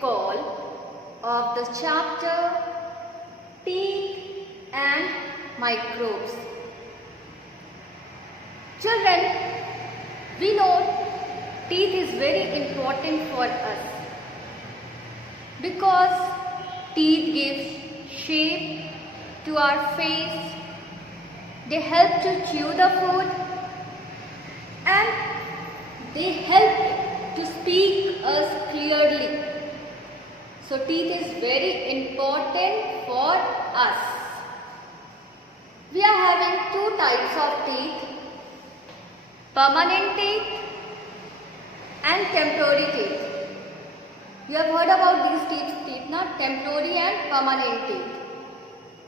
call of the chapter Teeth and Microbes. Children, we know teeth is very important for us because teeth give shape to our face, they help to chew the food and they help to speak us clearly. So teeth is very important for us. We are having two types of teeth, permanent teeth and temporary teeth. You have heard about these teeth now, temporary and permanent teeth.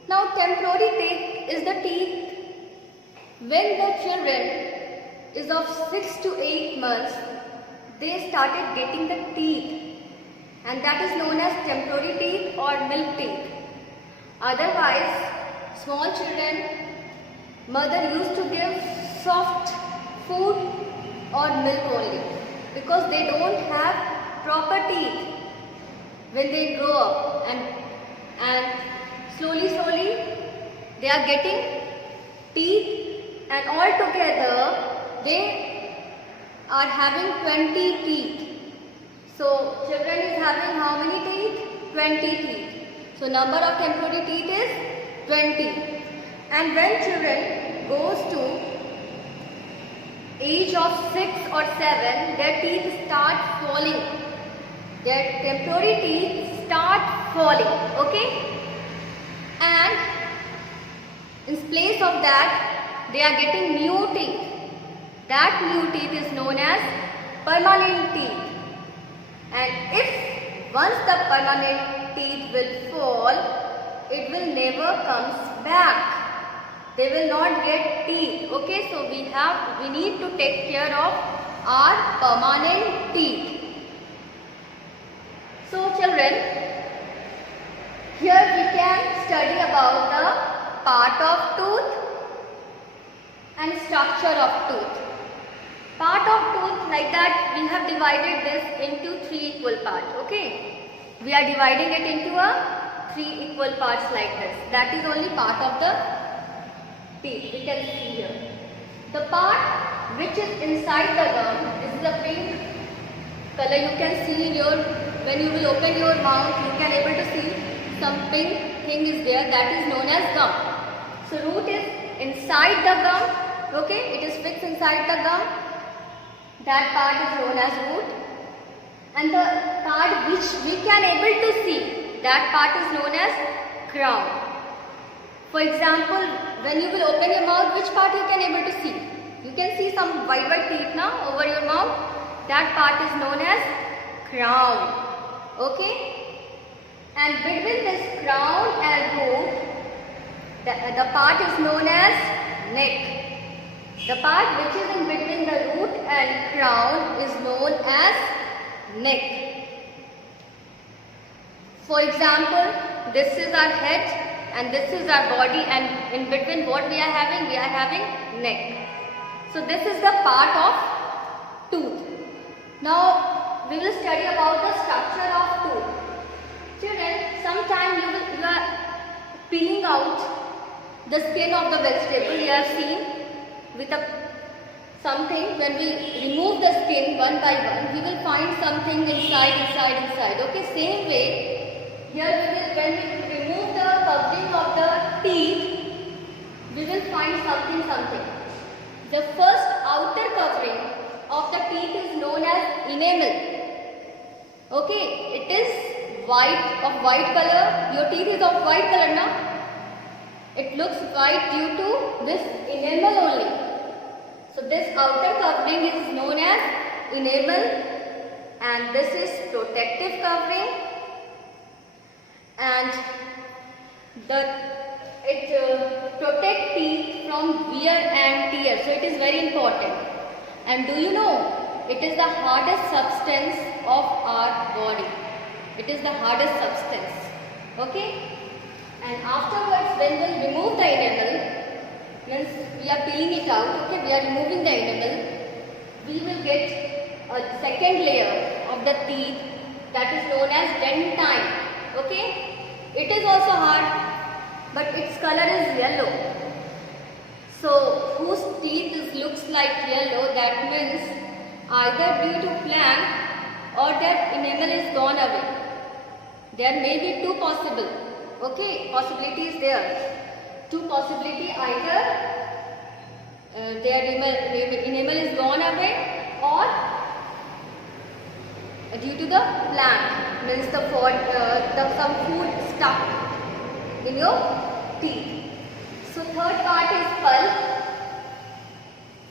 Now temporary teeth is the teeth when the children is of 6 to 8 months, they started getting the teeth, and that is known as temporary teeth or milk teeth. Otherwise, small children, mother used to give soft food or milk only because they don't have proper teeth when they grow up, and slowly they are getting teeth, and all together they are having 20 teeth. So children is having how many teeth? 20 teeth. So number of temporary teeth is 20. And when children goes to age of 6 or 7, their teeth start falling. Their temporary teeth start falling. Okay? And in place of that, they are getting new teeth. That new teeth is known as permanent teeth. And if once the permanent teeth will fall, it will never comes back. They will not get teeth. Okay, so we need to take care of our permanent teeth. So children, here we can study about the part of tooth and structure of tooth. Part of tooth, like that, we have divided this into 3 equal parts. Okay, we are dividing it into 3 equal parts like this. That is only part of the teeth. We can see here. The part which is inside the gum, this is a pink color. You can see in your, when you will open your mouth, you can able to see some pink thing is there. That is known as gum. So root is inside the gum. Okay, it is fixed inside the gum. That part is known as root, and the part which we can able to see, that part is known as crown. For example, when you will open your mouth, which part you can able to see? You can see some white teeth now over your mouth. That part is known as crown. Okay, and between this crown and root, the part is known as neck. The part which is in between the root and crown is known as neck. For example, this is our head and this is our body, and in between what we are having? We are having neck. So this is the part of tooth. Now we will study about the structure of tooth. Children, sometimes you are peeling out the skin of the vegetable. You have seen with something, when we remove the skin one by one, we will find something inside. Okay, same way, here when we remove the covering of the teeth, we will find something. The first outer covering of the teeth is known as enamel. Okay, it is of white color. Your teeth is of white color now. It looks white due to this enamel only. So this outer covering is known as enamel, and this is protective covering, and it protects teeth from wear and tear. So it is very important. And do you know, it is the hardest substance of our body. It is the hardest substance. Okay? And afterwards, when we remove the enamel, means we are peeling it out, okay, we are removing the enamel, we will get a second layer of the teeth that is known as dentine. Okay, it is also hard, but its color is yellow. So whose teeth looks like yellow, that means either due to plaque or that enamel is gone away. There may be two possible, okay, possibilities there. Two possibility, either their enamel is gone away, or due to the plaque, means some food stuck in your teeth. So third part is pulp.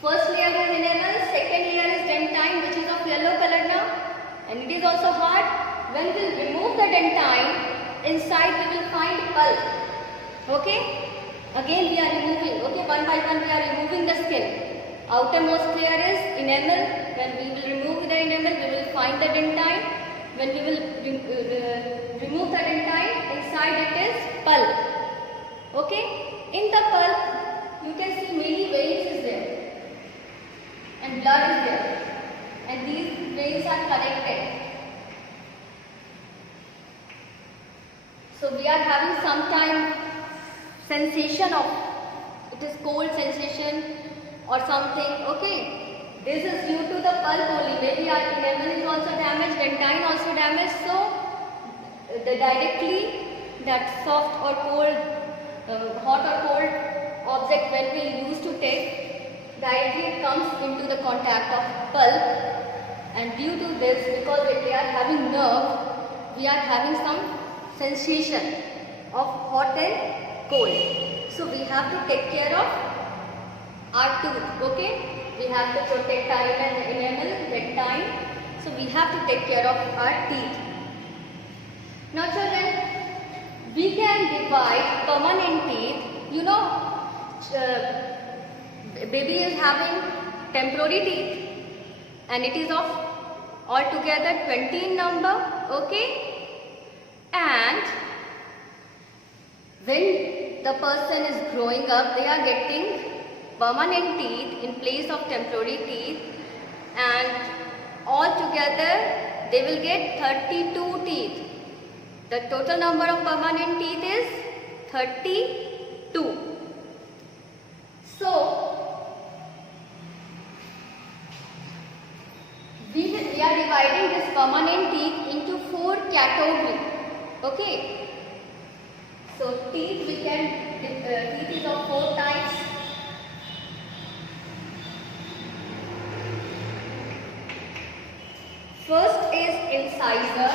First layer is enamel, second layer is dentine, which is of yellow color now, and it is also hard. When we will remove the dentine, inside we will find pulp. Okay, again we are removing, okay, one by one we are removing the skin. Outermost layer is enamel. When we will remove the enamel, we will find the dentine. When we will remove the dentine, inside it is pulp. Okay, in the pulp you can see many veins is there and blood is there, and these veins are connected. So we are having sometime sensation of, it is cold sensation or something. Okay, this is due to the pulp only. Maybe our enamel is also damaged, dentine also damaged. So directly that soft or cold, hot or cold object when we used to take, directly it comes into the contact of pulp, and due to this, because they are having nerve, we are having some sensation of hot and cold. So we have to take care of our tooth. Okay, we have to protect our enamel, dentine. So we have to take care of our teeth. Now children, we can divide permanent teeth. You know, baby is having temporary teeth, and it is of altogether 20 in number. Okay, and when the person is growing up, they are getting permanent teeth in place of temporary teeth, and altogether they will get 32 teeth. The total number of permanent teeth is 32. So we are dividing this permanent teeth into 4 categories. Okay, so teeth we can, teeth is of 4 types. First is incisor.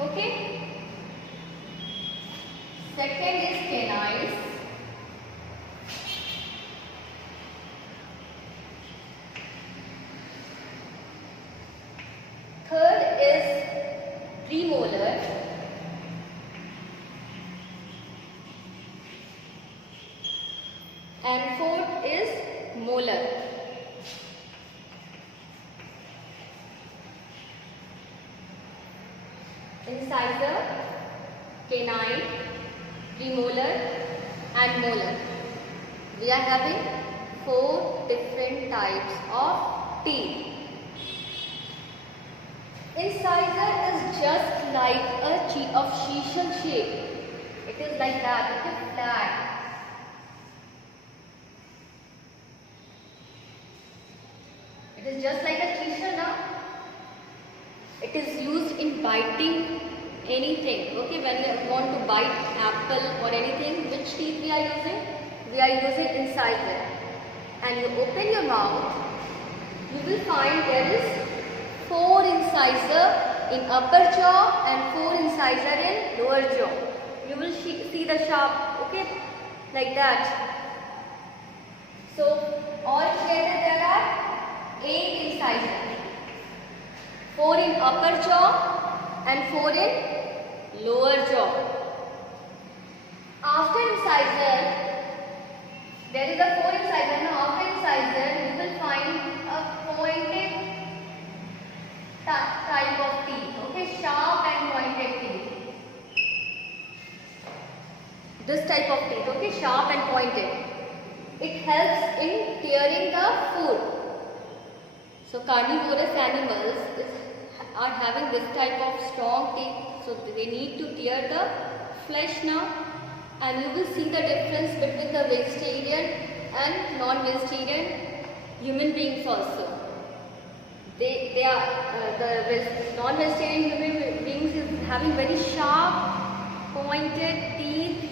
Okay. Second is canines. Third is premolar. And fourth is molar. Incisor, canine, premolar and molar. We are having 4 different types of teeth. Incisor is just like a chisel shape. It is like that, it is flat. It is just like a chisel now. It is used in biting anything. Okay, when you want to bite apple or anything, which teeth we are using? We are using incisor. And you open your mouth, you will find there is 4 incisor in upper jaw and 4 incisor in lower jaw. You will see the sharp, okay, like that. So altogether there are 8 incisors. 4 in upper jaw and 4 in lower jaw. After incisor, there is a 4 incisor. Now after incisor, you will find a pointed type of teeth. Okay, sharp and pointed teeth. This type of teeth. Okay, sharp and pointed. it helps in tearing the food. So carnivorous animals are having this type of strong teeth, so they need to tear the flesh now, and you will see the difference between the vegetarian and non-vegetarian human beings also. They are the non-vegetarian human beings is having very sharp pointed teeth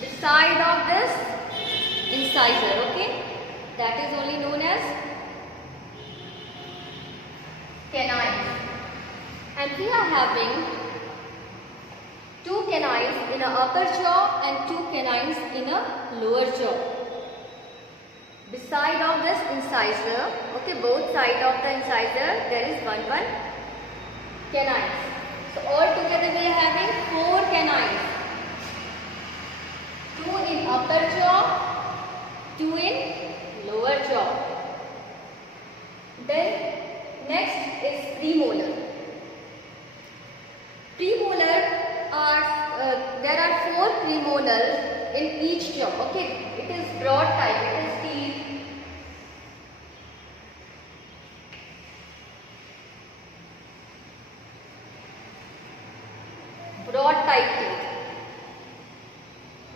beside of this incisor, okay? That is only known as canines. And we are having 2 canines in a upper jaw and 2 canines in a lower jaw. Beside of this incisor, okay, both sides of the incisor, there is one canines. So all together we are having 4 canines. 2 in upper jaw, 2 in lower jaw. Then next is premolar. Premolar are, there are 4 premolar in each jaw, okay. It is broad type, it is teeth. Broad type teeth.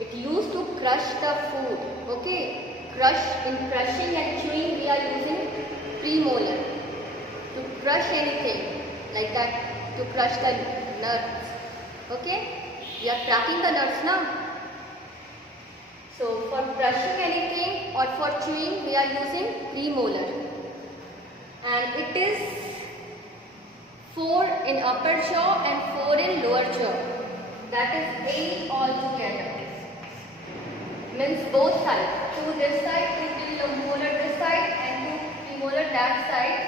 It used to crush the food, okay. In crushing and chewing we are using premolar. To crush anything like that, to crush the nuts, okay. We are cracking the nuts now. So for crushing anything or for chewing we are using premolar. And it is 4 in upper jaw and 4 in lower jaw. That is 8 altogether. Means both sides. 2 this side, 2 premolar this side and 2 premolar that side.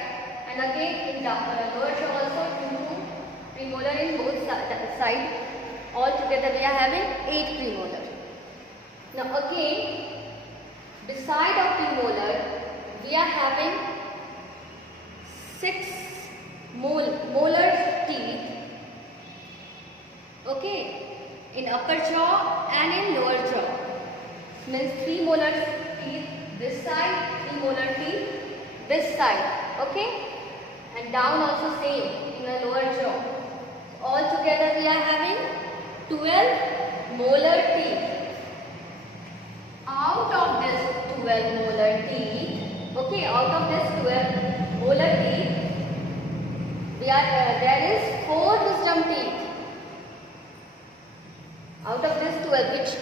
And again in the lower jaw also 2 premolar in both sides. Altogether we are having 8 premolar. Now again, beside of premolar, we are having 6 molar teeth, okay, in upper jaw and in lower jaw. Means 3 molar teeth this side, 3 molar teeth this side, okay, and down also same in the lower jaw. All together we are having 12 molar teeth. Out of this 12 molar teeth, okay, out of this 12 molar teeth, there is 4 wisdom teeth. Out of this 12 which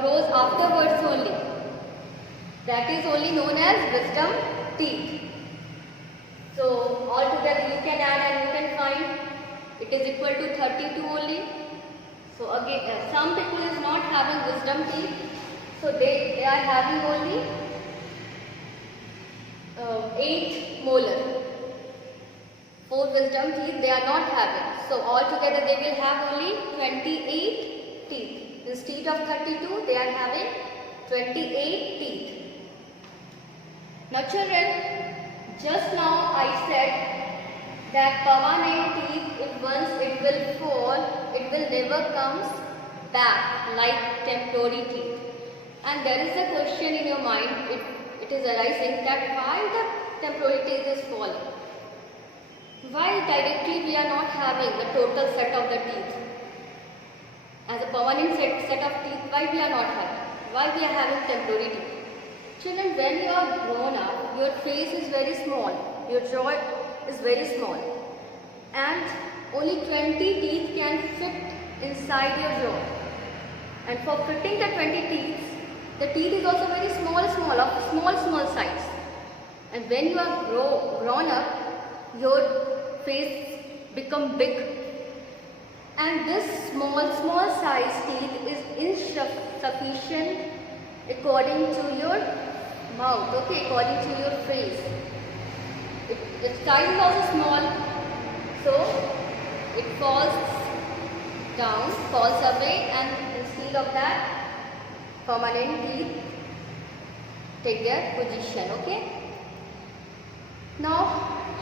grows afterwards only. That is only known as wisdom teeth. So altogether you can add and you can find it is equal to 32 only. So again some people is not having wisdom teeth. So they are having only 8 molar. 4 wisdom teeth they are not having. So altogether they will have only 28 teeth. Instead of 32 they are having 28 teeth. Now children, just now I said that permanent teeth, if once it will fall, it will never comes back like temporary teeth. And there is a question in your mind, it is arising that why the temporary teeth is falling? Why directly we are not having the total set of the teeth? As a permanent set of teeth, why we are not having? Why we are having temporary teeth? Children, when you are grown up, your face is very small, your jaw is very small, and only 20 teeth can fit inside your jaw. And for fitting the 20 teeth, the teeth is also very small size. And when you are grown up, your face become big. And this small size teeth is insufficient according to your mouth, okay, according to your face. Its size is also small, so it falls down, falls away, and instead of that, permanent teeth take their position, okay. Now,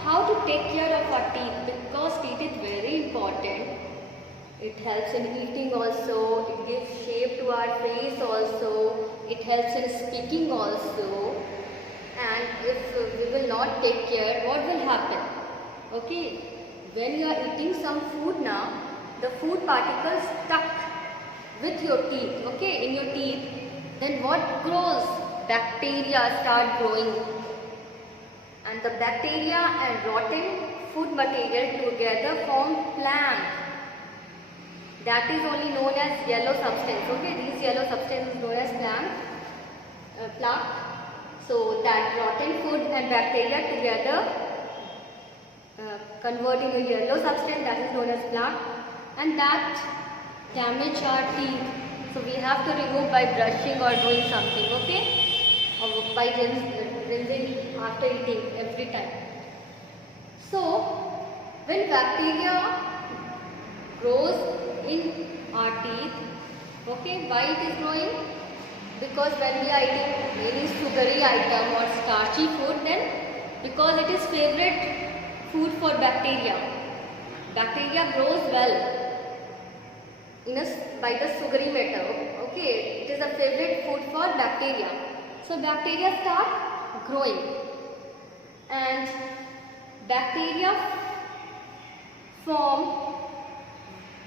how to take care of our teeth? Because teeth is very important. It helps in eating also, it gives shape to our face also, it helps in speaking also. And if we will not take care, what will happen? Okay, when you are eating some food now, the food particles stuck with your teeth, okay, in your teeth, then what grows? Bacteria start growing, and the bacteria and rotten food material together form plaque. That is only known as yellow substance, okay, these yellow substance is known as plaque. So that rotten food and bacteria together converting a yellow substance, that is known as plaque, and that damage our teeth. So we have to remove by brushing or doing something, okay, or by rinsing after eating every time. So when bacteria grows in our teeth, okay, why it is growing? Because when we are eating any sugary item or starchy food, then because it is favorite food for bacteria. Bacteria grows well by the sugary matter. Okay, it is a favorite food for bacteria. So bacteria start growing, and bacteria form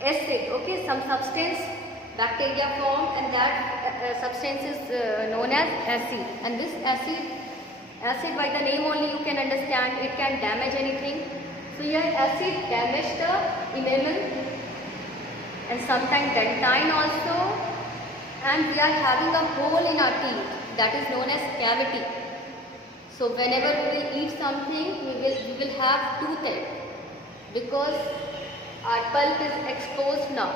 acid. Okay, some substance bacteria form, and that substance is known as acid. And this acid by the name only you can understand, it can damage anything. So here acid damage the enamel and sometimes dentine also, and we are having a hole in our teeth, that is known as cavity. So whenever we will eat something, we will have toothache because our pulp is exposed now.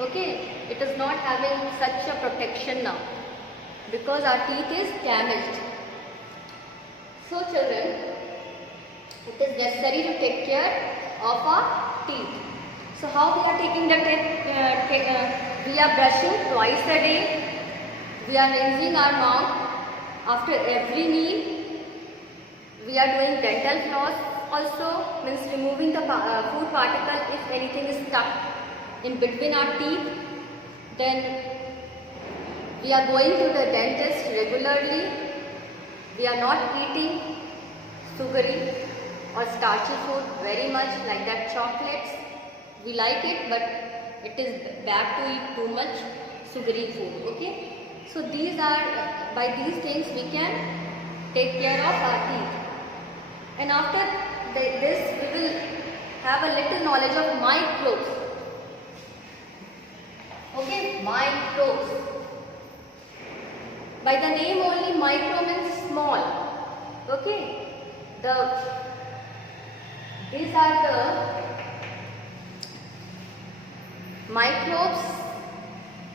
Okay, it is not having such a protection now because our teeth is damaged. So children, it is necessary to take care of our teeth. So how we are taking the we are brushing twice a day. We are rinsing our mouth after every meal. We are doing dental floss also, means removing the food particle if anything is stuck in between our teeth. Then we are going to the dentist regularly. We are not eating sugary or starchy food very much, like that chocolates. We like it, but it is bad to eat too much sugary food. Okay, so these are by these things we can take care of our teeth. And after this we will have a little knowledge of microbes. Okay, microbes. By the name only, micro means small. Okay, these are the microbes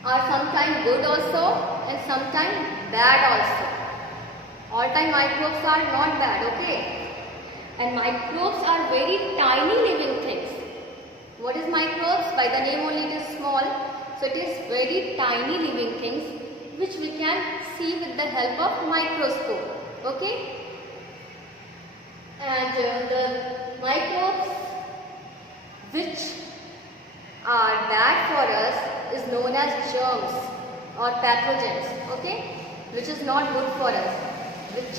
are sometimes good also and sometimes bad also. All time microbes are not bad, okay? And microbes are very tiny living things. What is microbes? By the name only it is small. So it is very tiny living things which we can see with the help of microscope. Okay? And the microbes which are bad for us is known as germs or pathogens. Okay? Which is not good for us, which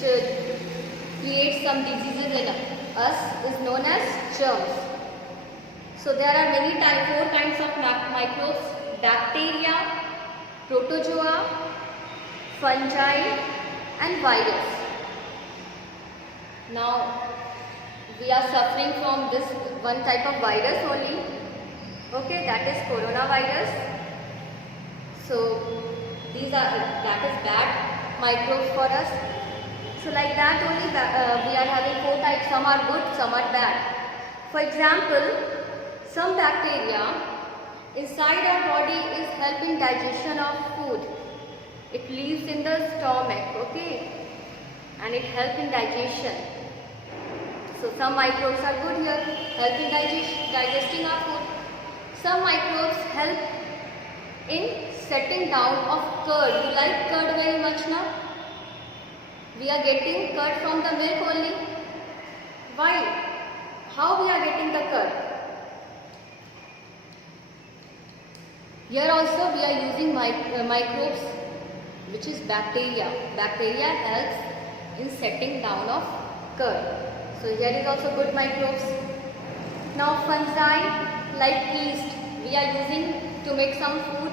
creates some diseases in us, is known as germs. So there are many four kinds of microbes: bacteria, protozoa, fungi and virus. Now we are suffering from this one type of virus only, okay, that is coronavirus. So that is bad microbes for us. So like that only we are having four types, some are good, some are bad. For example, some bacteria inside our body is helping digestion of food. It lives in the stomach, okay, and it helps in digestion. So some microbes are good here, helping digesting our food. Some microbes help in setting down of curd. You like curd very much now? We are getting curd from the milk only. Why? How we are getting the curd? Here also we are using microbes which is bacteria. Bacteria helps in setting down of curd. So here is also good microbes. Now fungi like yeast we are using to make some food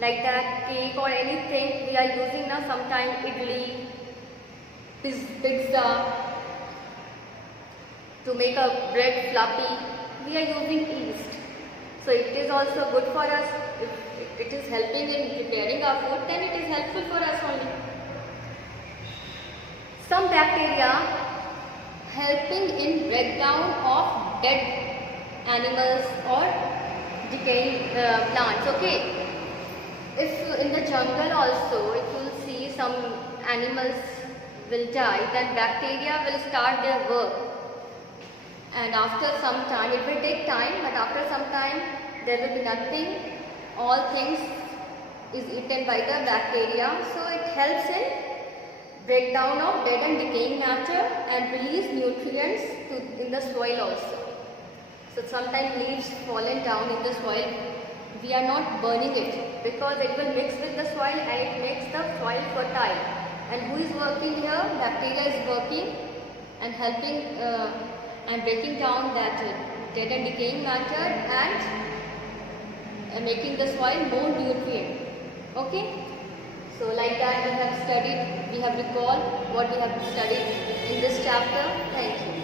like that, cake or anything we are using now, sometimes idli, pizza, to make a bread fluffy, we are using yeast. So it is also good for us. If it is helping in preparing our food, then it is helpful for us only. Some bacteria helping in breakdown of dead animals or decaying plants. Okay. If in the jungle also, if you will see some animals will die, then bacteria will start their work. And after some time, it will take time, but after some time there will be nothing. All things is eaten by the bacteria. So it helps in breakdown of dead and decaying matter and release nutrients in the soil also. So sometimes leaves fallen down in the soil, we are not burning it because it will mix with the soil and it makes the soil fertile. And who is working here? Bacteria is working and helping and breaking down that dead and decaying matter and making the soil more nutrient. Okay? So like that we have studied, we have recalled what we have studied in this chapter. Thank you.